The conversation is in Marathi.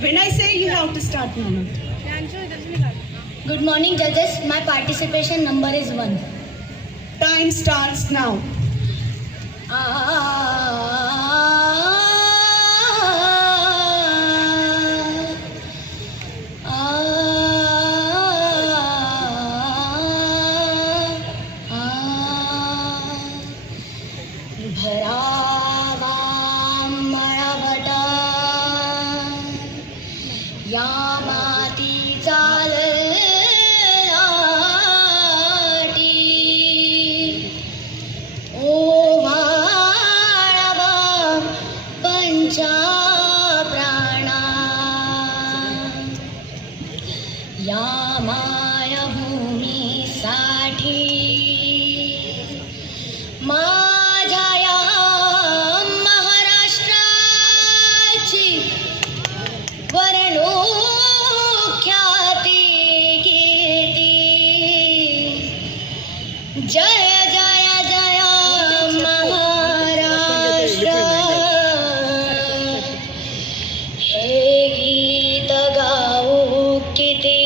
When I say you have to start, Mama. Good morning, judges. My participation number is 1. Time starts now. भरावा मळावटा या माती चालती ओवाळावा पंचा प्राणा या मायभूमीसाठी माझ्या या महाराष्ट्राची वर्णोख्याती कीर्ती जय जय जय महाराष्ट्र हे गीत गाऊ किती